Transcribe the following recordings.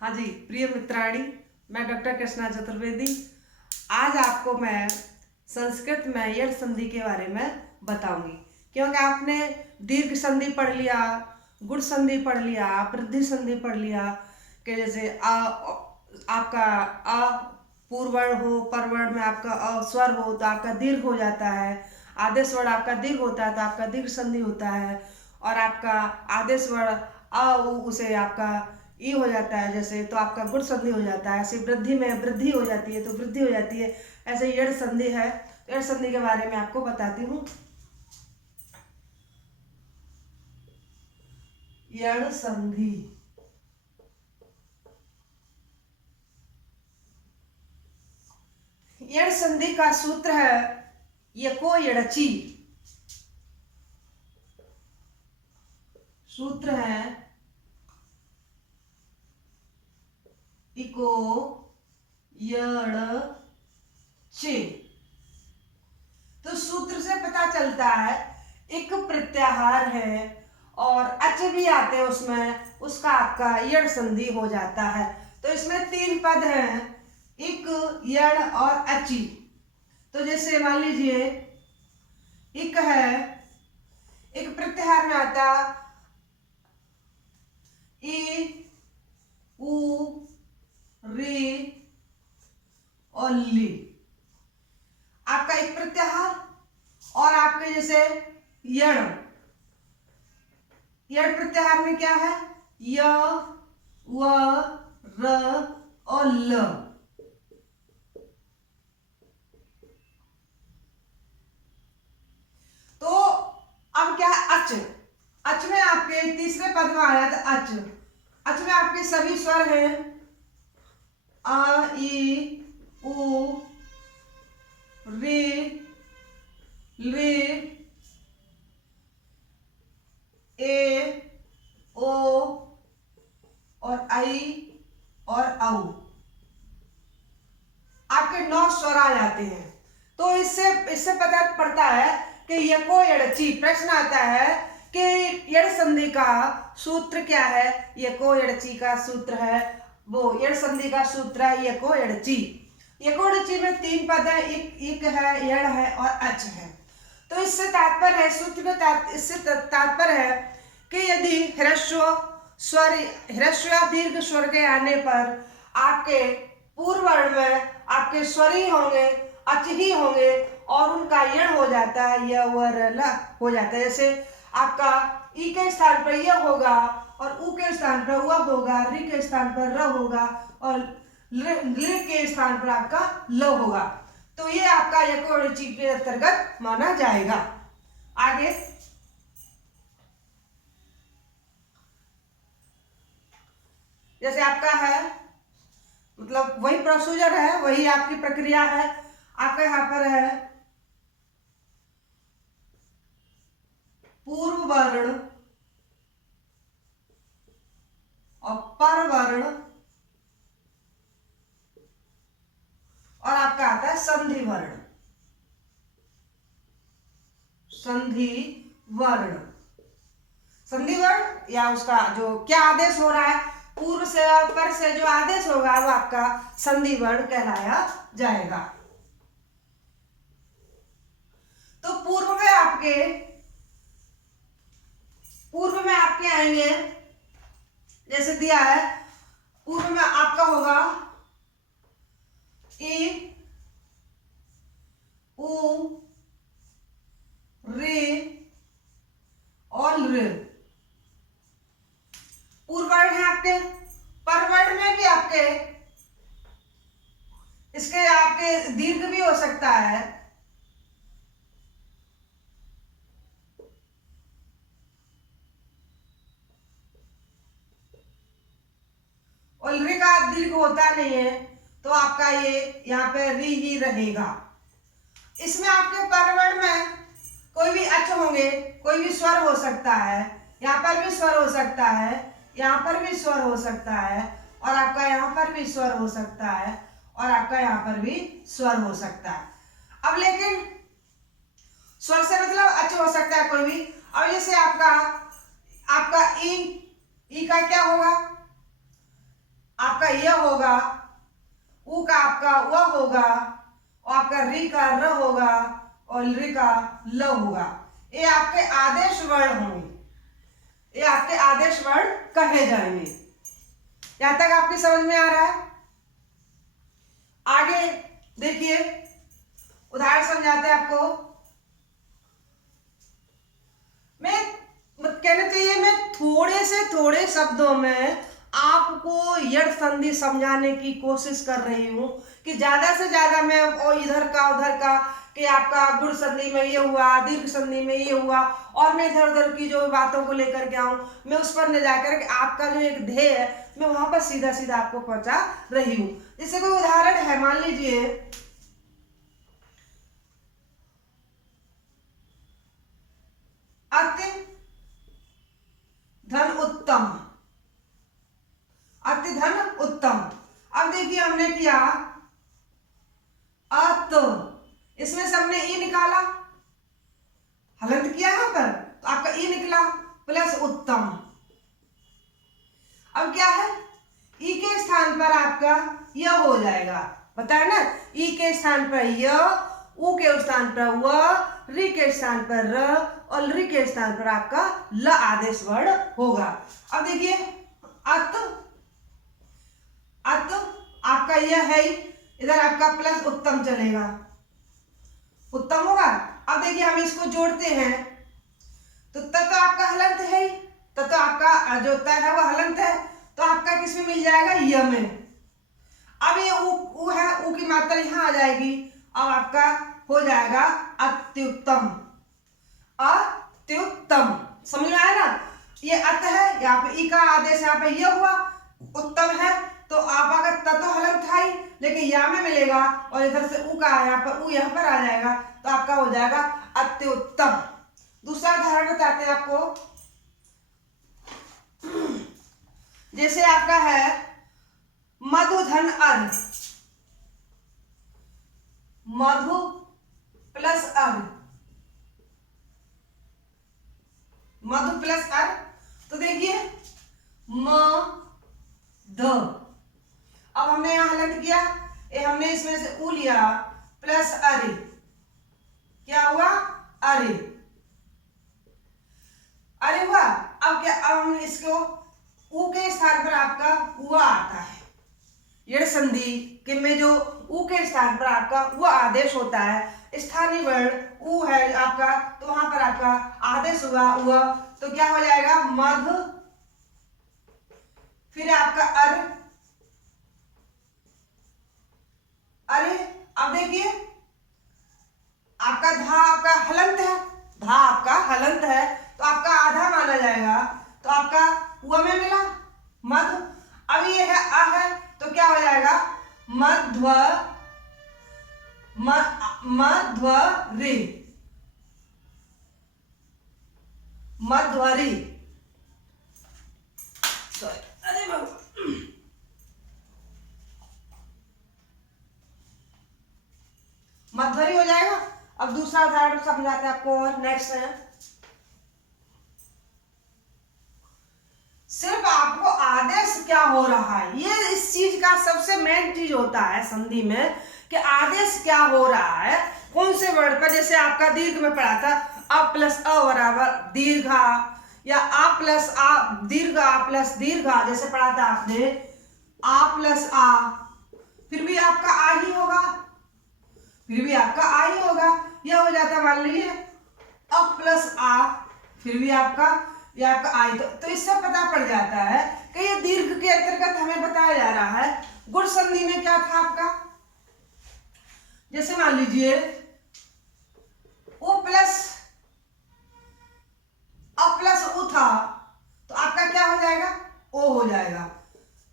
हाँ जी, प्रिय मित्राणी, मैं डॉक्टर कृष्णा चतुर्वेदी। आज आपको मैं संस्कृत में यड़ संधि के बारे में बताऊंगी, क्योंकि आपने दीर्घ संधि पढ़ लिया, गुण संधि पढ़ लिया, वृद्धि संधि पढ़ लिया कि जैसे आपका अ पूर्ववर्ण हो, परवर्ण में आपका अ स्वर हो तो आपका दीर्घ हो जाता है। आदेश वर्ण आपका दीर्घ होता है तो आपका दीर्घ संधि होता है, और आपका आदेश वर्ण अ उसे आपका ई हो जाता है जैसे, तो आपका गुण संधि हो जाता है। ऐसे वृद्धि में वृद्धि हो जाती है तो वृद्धि हो जाती है। ऐसे यड़ संधि है, तो यड़ संधि के बारे में आपको बताती हूँ। यड़ संधि, यड़ संधि का सूत्र है यको यड़ची। सूत्र है इको यड़ची। तो सूत्र से पता चलता है एक प्रत्याहार है और अच भी आते हैं उसमें, उसका आपका यड़ संधि हो जाता है। तो इसमें तीन पद हैं, इक, यड़ और अचि। तो जैसे मान लीजिए इक है, एक प्रत्याहार में आता ई, उ, री और ली। आपका एक प्रत्याहार। और आपके जैसे यड़, यड़ प्रत्याहार में क्या है, य, व, र और ल। तो अब क्या है, अच। अच में आपके तीसरे पद में आया था अच। अच में आपके सभी स्वर हैं, अ, ई, उ, रे, ले, ए, ओ और आई और औ। आपके 9 स्वर आ जाते हैं। तो इससे इससे पता पड़ता है कि यको यड़ची। प्रश्न आता है कि यड़ संधि का सूत्र क्या है। यको यड़ची का सूत्र है, वो यड़ संधि का सूत्र है यको यड़ची। यको यड़ची में तीन पद है, इक है, यड़ है और अच है। तो इससे तात्पर्य है, सूत्र में इससे तात्पर्य है कि यदि ह्रस्व स्वर, ह्रस्व या दीर्घ स्वर के आने पर आपके पूर्व वर्ण में आपके स्वर ही होंगे, अच ही होंगे, और उनका यण हो जाता है, य व र ल हो जाता है। जैसे आपका ई के स्थान पर य होगा और उ के स्थान पर व होगा, रि के स्थान पर र होगा और ल के स्थान पर आपका ल होगा। तो ये आपका यको यड़ची के अंतर्गत माना जाएगा। आगे जैसे आपका है, मतलब वही प्रोसीजर है, वही आपकी प्रक्रिया है। आपका यहाँ पर है पूर्व वर्ण और पर वर्ण, और आपका आता है संधि वर्ण। संधि वर्ण, संधि वर्ण या उसका जो क्या आदेश हो रहा है, पूर्व से और पर से जो आदेश होगा वो आपका संधि वर्ण कहलाया जाएगा। तो पूर्व में आपके आएंगे, जैसे दिया है, पूर्व में आपका होगा ई, उ, रे और ऋ। पूर्ववर्ण है आपके। परवर्ण में भी आपके इसके आपके दीर्घ भी हो सकता है, और ऋ का दीर्घ होता नहीं है तो आपका ये यहाँ पे री ही रहेगा। इसमें आपके परवर्ण में कोई भी अच होंगे, कोई भी स्वर हो सकता है, यहाँ पर भी स्वर हो सकता है, यहाँ पर भी स्वर हो सकता है, और आपका यहाँ पर भी स्वर हो सकता है, और आपका यहाँ पर भी स्वर हो सकता है। अब लेकिन स्वर से मतलब अच हो सकता है कोई भी। अब जैसे आपका आपका ई का क्या होगा, आपका य होगा, उ का आपका व होगा, और आपका री का र होगा, और री का ल होगा। ये आपके आदेश वर्ण होंगे, ये आपके आदेश वर्ण कहे जाएंगे। यहां तक आपकी समझ में आ रहा है? आगे देखिए, उदाहरण समझाते हैं आपको। मैं कहना चाहिए मैं थोड़े से थोड़े शब्दों में आपको यड़ संधि समझाने की कोशिश कर रही हूं, कि ज्यादा से ज्यादा मैं और इधर का उधर का कि आपका गुण संधि में ये हुआ, दीर्घ संधि में ये हुआ, और मैं इधर उधर की जो बातों को लेकर के आऊं, मैं उस पर न जाकर के आपका जो एक ध्येय है मैं वहां पर सीधा सीधा आपको पहुंचा रही हूं। जैसे कोई उदाहरण है, मान लीजिए अति धन उत्तम, अति धन उत्तम। अब देखिए हमने किया अत, इसमें से हमने ई निकाला, हलंत किया यहां पर, तो आपका ई निकला प्लस उत्तम। अब क्या है, ई के स्थान पर आपका य हो जाएगा, बताया ना, ई के स्थान पर य, उ के स्थान पर व, री के स्थान पर र, और री के स्थान पर आपका ल आदेश वर्ण होगा। अब देखिए अत, अत आपका यह है, इधर आपका प्लस उत्तम चलेगा, उत्तम होगा। अब देखिए हम इसको जोड़ते हैं, तो तत आपका हलंत है, तत आपका जो तय है वह हलंत है, तो आपका किस में मिल जाएगा, य में। अब ये उ है, उ की मात्रा यहां आ जाएगी, अब आपका हो जाएगा अत्युत्तम, अत्युत्तम। समझ में आया ना? ये अत है, यहाँ पे ई का आदेश यहाँ पे ये हुआ, उत्तम है, तो आप अगर तत्व हलंत था ही, लेकिन या में मिलेगा, और इधर से उ का यहाँ पर उ यहाँ पर आ जाएगा, तो आपका हो जाएगा अत्युत्तम। दूसरा उदाहरण बताते हैं आपको। जैसे आपका है मधुधन अर्घ, मधु प्लस अर्घ, मधु प्लस अर्घ, तो देखिए म ध, अब हमने यहां हलंत किया, ये हमने इसमें से उ लिया प्लस अरे, क्या हुआ, अरे, अरे हुआ। अब क्या, अब हम इसको उ के स्थान पर आपका हुआ आता है, यड़ संधि के में जो उ के स्थान पर आपका वह आदेश होता है, स्थानीय वर्ण उ है आपका, तो वहां पर आपका आदेश हुआ हुआ, तो क्या हो जाएगा, मध, फिर आपका अर, अरे। अब देखिए आपका धा आपका हलंत है, धा आपका हलंत है, तो आपका आधा माना जाएगा, तो आपका हुआ में मिला मध। अब ये है अ है, तो क्या हो जाएगा, मध्व, मध्वरी, मध्वरी, अरे मध्वरी हो जाएगा। अब दूसरा उदाहरण समझाते हैं आपको, और नेक्स्ट है, सिर्फ आपको आदेश क्या हो रहा है, ये इस चीज का सबसे मेन चीज होता है संधि में, कि आदेश क्या हो रहा है, कौन से वर्ड पर। जैसे आपका दीर्घ में पढ़ा था, अ प्लस अ बराबर दीर्घा, या आ प्लस आ दीर्घ, आ प्लस दीर्घा, जैसे पढ़ा था आपने, आ प्लस आ, फिर भी आपका आ ही होगा, फिर भी आपका आ ही होगा। यह हो जाता है, मान लीजिए अ प्लस आ, फिर भी आपका या आपका आई, तो इससे पता पड़ जाता है कि ये दीर्घ के अंतर्गत हमें बताया जा रहा है। गुण संधि में क्या था आपका, जैसे मान लीजिए ओ प्लस अ प्लस उ था, तो आपका क्या हो जाएगा, ओ हो जाएगा।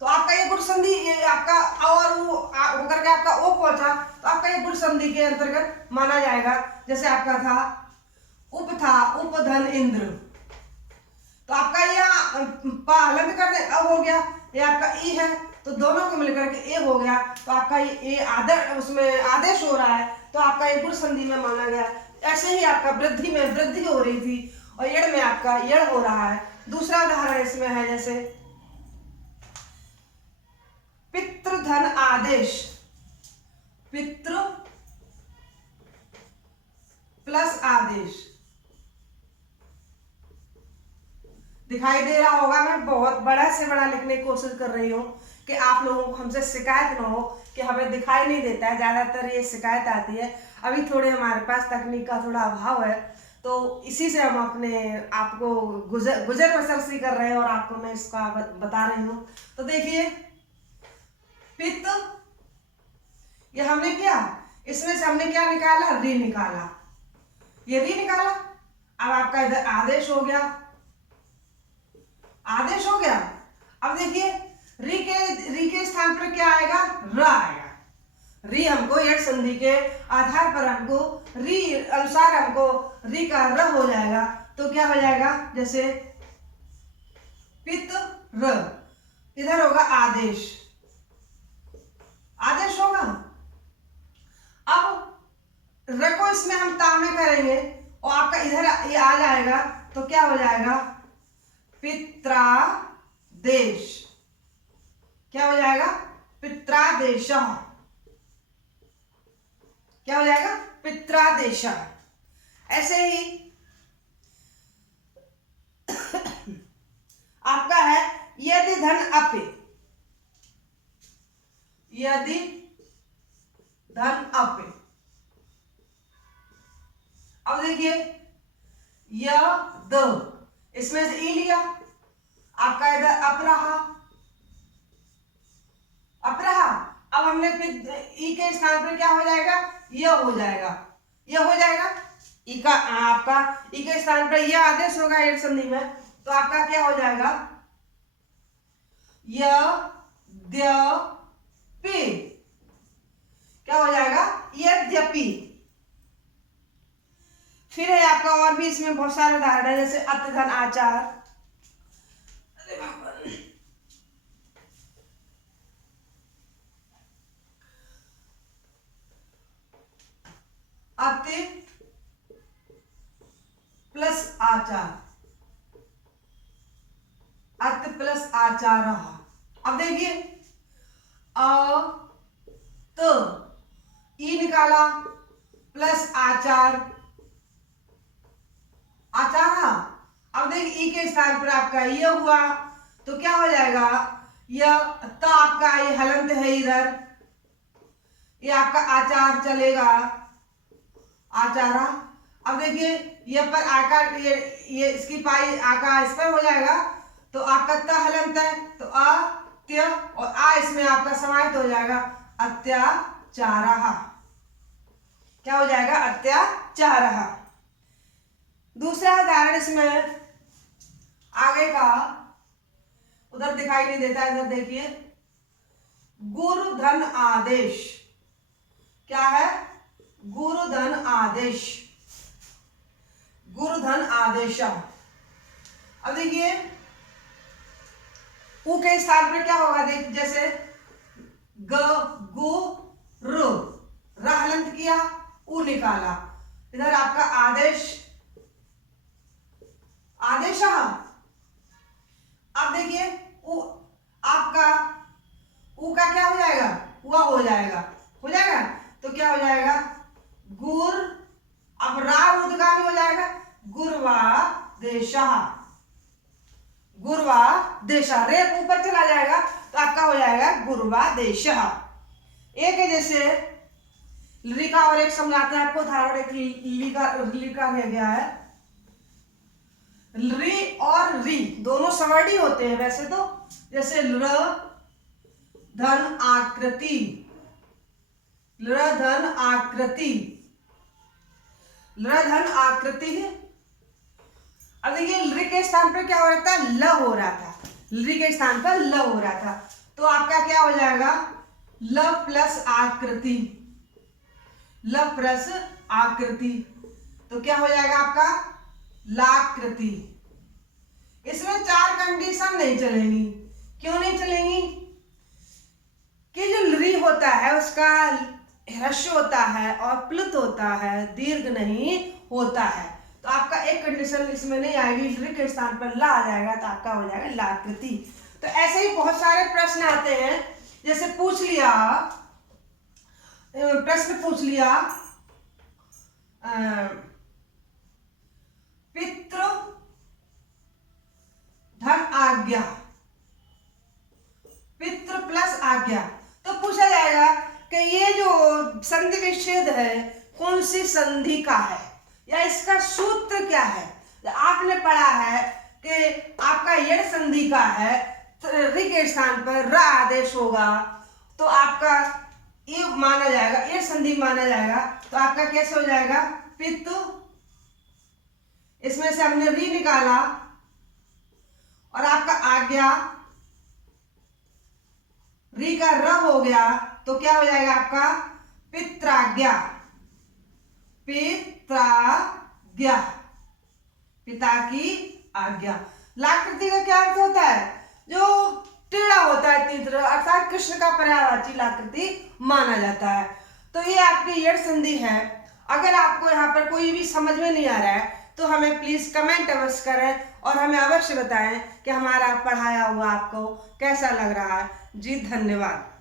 तो आपका ये गुण संधि, ये आपका और उ होकर के आपका ओ पहुंचा, तो आपका ये गुण संधि के अंतर्गत माना जाएगा। जैसे आपका था उप, था उपधन इंद्र, तो आपका यह हलंत कर दे, अब हो गया, ये आपका ई है, तो दोनों को मिलकर के ए हो गया, तो आपका ये आदर उसमें आदेश हो रहा है, तो आपका ये गुण संधि में माना गया। ऐसे ही आपका वृद्धि में वृद्धि हो रही थी, और यड़ में आपका यड़ हो रहा है। दूसरा उदाहरण इसमें है, जैसे पितृधन आदेश, पितृ प्लस आदेश। दिखाई दे रहा होगा, मैं बहुत बड़ा से बड़ा लिखने की कोशिश कर रही हूँ कि आप लोगों को हमसे शिकायत न हो कि हमें दिखाई नहीं देता है। ज़्यादातर ये शिकायत आती है। अभी थोड़े हमारे पास तकनीक का थोड़ा अभाव है, तो इसी से हम अपने आपको गुजर बसर सी कर रहे हैं और आपको मैं इसका बता रही हूँ। तो देखिए, पित्त, ये हमने क्या, इसमें से हमने क्या निकाला, री निकाला, ये री निकाला। अब आपका इधर आदेश हो गया, आदेश हो गया। अब देखिए, री के स्थान पर क्या आएगा, र आएगा। री हमको यड़ संधि के आधार पर हमको री अनुसार हमको री का र हो जाएगा। तो क्या हो जाएगा, जैसे पित्त र, इधर होगा आदेश, आदेश होगा। अब र को इसमें हम ता में करेंगे और आपका इधर ये आ जाएगा, तो क्या हो जाएगा, पित्रादेश। क्या हो जाएगा, पित्रादेश। क्या हो जाएगा, पित्रादेश। ऐसे ही आपका है यदि धन अपे, यदि धन अपे। अब देखिए, द, इसमें से ई लिया, आपका इधर अप रहा, अप रहा। अब हमने फिर ई के स्थान पर क्या हो जाएगा, यह हो जाएगा, यह हो जाएगा। ई का आपका ई के स्थान पर यह आदेश होगा एड संधि में, तो आपका क्या हो जाएगा, यद्यपि। क्या हो जाएगा, यद्यपि। फिर है आपका और भी इसमें बहुत सारे उदाहरण है, जैसे अत्यधन आचार। अरे भगवान, अति प्लस आचार, अति प्लस आचार। अब देखिए, ई निकाला प्लस आचार, आचार। अब देखिए, ई के स्थान पर आपका ये हुआ, तो क्या हो जाएगा, यह त आपका ये हलंत है इधर, ये आपका आचार चलेगा, आचारा। अब देखिए, ये पर आकार, ये इसकी पाई आकार इस पर हो जाएगा, तो आपका त हलंत है, तो अत्य और आ इसमें आपका समाहित हो जाएगा, अत्याचारः। क्या हो जाएगा, अत्याचारः। दूसरा उदाहरण इसमें आगे का, उधर दिखाई नहीं देता, इधर देखिए, गुरुधन आदेश। क्या है, गुरुधन आदेश, गुरुधन आदेश। अब देखिए, उ के स्थान पर क्या होगा, देख जैसे ग गु रु, र हलंत किया, उ निकाला, इधर आपका आदेश, आदेश। अब देखिए, उ आपका उ का क्या हो जाएगा, वह हो जाएगा, हो जाएगा। तो क्या हो जाएगा, गुर, अब रा उद्गामी हो जाएगा, गुर्वादेशः, गुर्वादेशः। रे ऊपर चला जाएगा, तो आपका हो जाएगा गुर्वादेशः। एक है जैसे ली का और एक समझाते हैं आपको उदाहरण, एक ली का रह गया है। री और री दोनों सवर्णी होते हैं वैसे तो, जैसे ल धन आकृति, ल धन आकृति, ल धन आकृति है। अब देखिए, ली के स्थान पर क्या हो रहा था, ल हो रहा था, ली के स्थान पर ल हो रहा था, तो आपका क्या हो जाएगा, ल प्लस आकृति, ल प्लस आकृति। तो क्या हो जाएगा आपका, लाकृति। इसमें 4 कंडीशन नहीं चलेंगी। क्यों नहीं चलेंगी, कि जो ली होता है उसका ह्रस्व होता है और प्लुत होता है, दीर्घ नहीं होता है। तो आपका एक कंडीशन इसमें नहीं आएगी, ली के स्थान पर ला आ जाएगा, तो आपका हो जाएगा लाकृति। तो ऐसे ही बहुत सारे प्रश्न आते हैं जैसे पूछ लिया, प्रश्न पूछ लिया, पितृ धन आज्ञा, पितृ प्लस आज्ञा, तो पूछा जाएगा कि ये जो संधि विच्छेद है कौन सी संधि का है या इसका सूत्र क्या है। आपने पढ़ा है कि आपका यड़ संधि का है, रि के स्थान पर र आदेश होगा तो आपका ये माना जाएगा, ये संधि माना जाएगा, तो आपका कैसे हो जाएगा पितु, इसमें से हमने री निकाला और आपका आज्ञा, री का र हो गया तो क्या हो जाएगा आपका पित्राज्ञा, पित्राज्ञा, पिता की आज्ञा। लाकृति का क्या अर्थ होता है, जो टेढ़ा होता है तीव्र, अर्थात कृष्ण का पर्यायवाची लाकृति माना जाता है। तो ये आपकी यड़ संधि है। अगर आपको यहाँ पर कोई भी समझ में नहीं आ रहा है तो हमें प्लीज कमेंट अवश्य करें और हमें अवश्य बताएं कि हमारा पढ़ाया हुआ आपको कैसा लग रहा है। जी धन्यवाद।